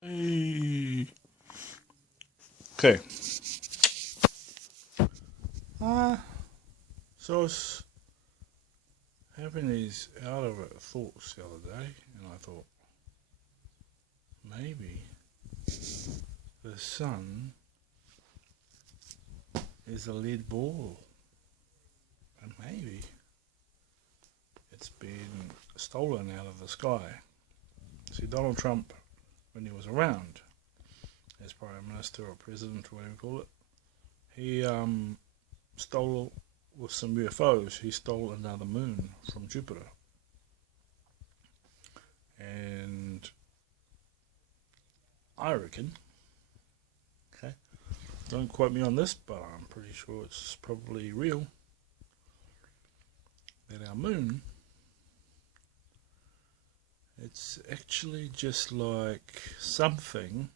Hey. Okay. So I was having these out of it thoughts the other day, and I thought maybe the sun is a lead ball, and maybe it's been stolen out of the sky. See, Donald Trump, when he was around as Prime Minister or President or whatever you call it, he stole with some UFOs. He stole another moon from Jupiter, and I reckon. Okay, don't quote me on this, but I'm pretty sure it's probably real that our moon, it's actually just like something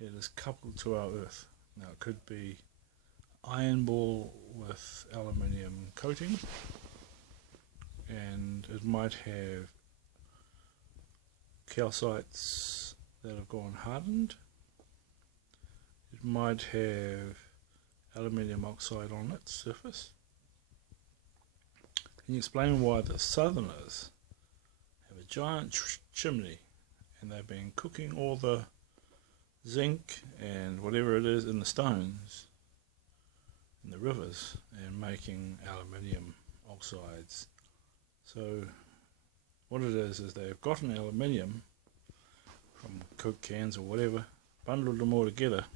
that is coupled to our Earth. Now it could be iron ball with aluminium coating, and it might have calcites that have gone hardened. It might have aluminium oxide on its surface. Can you explain why the Southerners have a giant chimney and they've been cooking all the zinc and whatever it is in the stones in the rivers and making aluminium oxides? So what it is they've gotten aluminium from Coke cans or whatever, bundled them all together,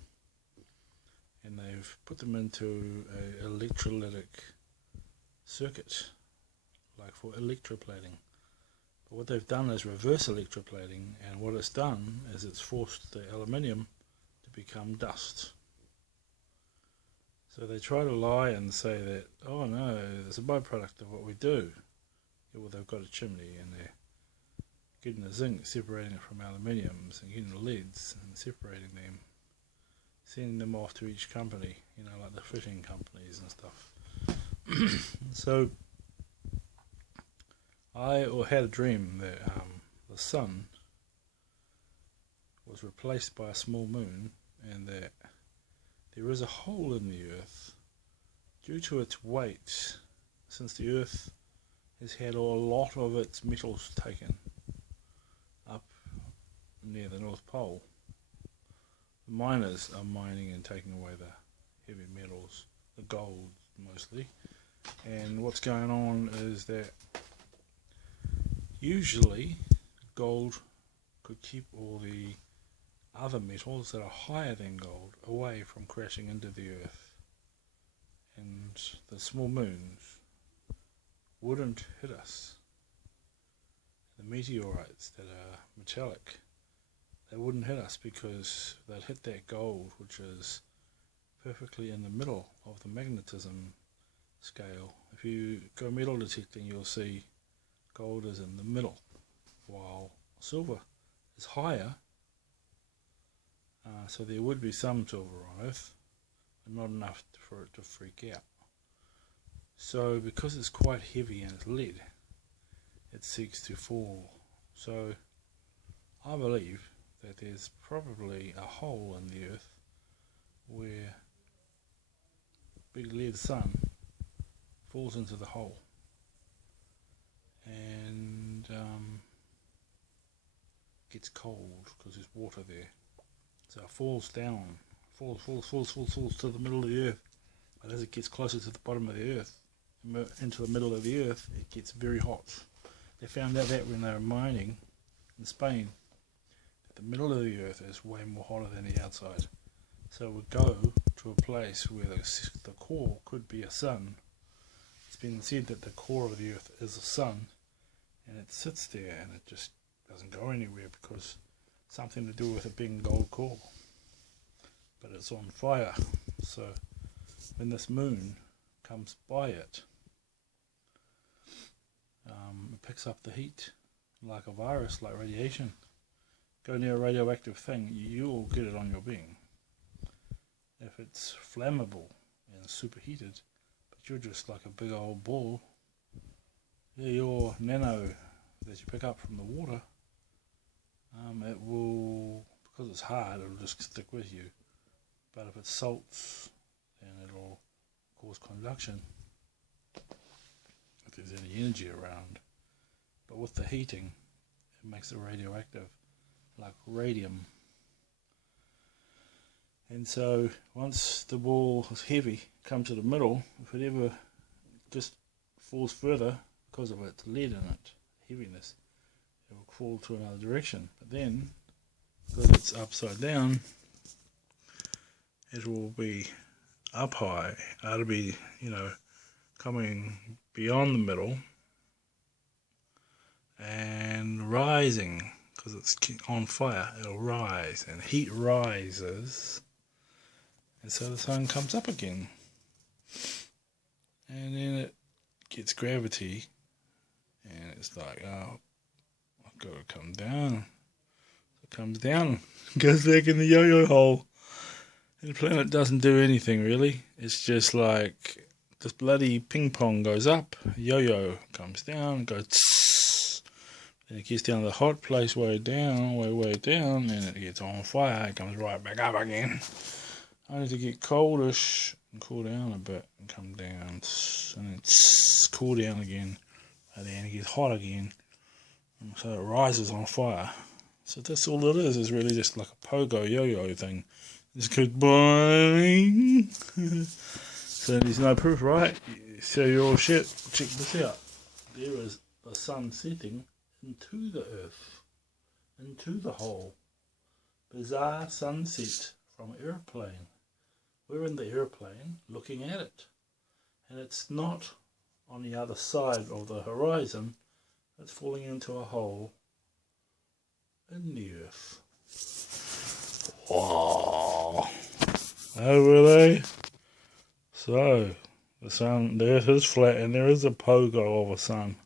and they've put them into an electrolytic circuit, like for electroplating. But what they've done is reverse electroplating, and what it's done is it's forced the aluminium to become dust. So they try to lie and say that, oh no, it's a byproduct of what we do. Yeah, well, they've got a chimney and they're getting the zinc, separating it from aluminiums, and getting the leads and separating them, sending them off to each company, like the fishing companies and stuff. So I had a dream that the sun was replaced by a small moon, and that there is a hole in the earth due to its weight, since the earth has had a lot of its metals taken up near the North Pole. The miners are mining and taking away the heavy metals, the gold mostly, and what's going on is that usually gold could keep all the other metals that are higher than gold away from crashing into the earth, and the small moons wouldn't hit us. The meteorites that are metallic, they wouldn't hit us because they'd hit that gold, which is perfectly in the middle of the magnetism scale. If you go metal detecting, you'll see gold is in the middle, while silver is higher. So there would be some silver on Earth, but not enough for it to freak out. So because it's quite heavy and it's lead, it seeks to fall. So I believe that there's probably a hole in the earth where big lead sun falls into the hole, and gets cold because there's water there. So it falls down, falls to the middle of the earth. But as it gets closer to the bottom of the earth, into the middle of the earth, it gets very hot. They found out that when they were mining in Spain, that the middle of the earth is way more hotter than the outside. So we go to a place where the core could be a sun. It's been said that the core of the earth is a sun, and it sits there and it just doesn't go anywhere because something to do with it being gold core, but it's on fire. So when this moon comes by it, it picks up the heat like a virus, like radiation. Go near a radioactive thing, you'll get it on your being. If it's flammable and superheated, but you're just like a big old ball, your nano that you pick up from the water, it will because it's hard, it'll just stick with you. But if it salts, then it'll cause conduction if there's any energy around. But with the heating, it makes it radioactive, like radium. And so once the ball is heavy, comes to the middle, if it ever just falls further because of its lead in it, heaviness, it will fall to another direction. But then, because it's upside down, it will be up high. It'll be, coming beyond the middle and rising, because it's on fire. It'll rise, and heat rises, and so the sun comes up again, and then it gets gravity, and it's like, oh, I've got to come down. It comes down, goes back in the yo-yo hole. And the planet doesn't do anything really. It's just like this bloody ping pong goes up, yo-yo comes down, goes tss, then it gets down to the hot place way down, and it gets on fire, it comes right back up again. Only to get coldish and cool down a bit and come down, and then cool down again, and then it gets hot again, and so it rises on fire. So that's all it is really just like a pogo yo-yo thing. Just goes boing. So there's no proof, right? So you're all shit. Check this out. There is the sun setting into the earth, into the hole. Bizarre sunset from airplane. We're in the airplane looking at it, and it's not on the other side of the horizon. It's falling into a hole in the earth. Wow. Oh, really? So, the earth is flat, and there is a pogo of a sun.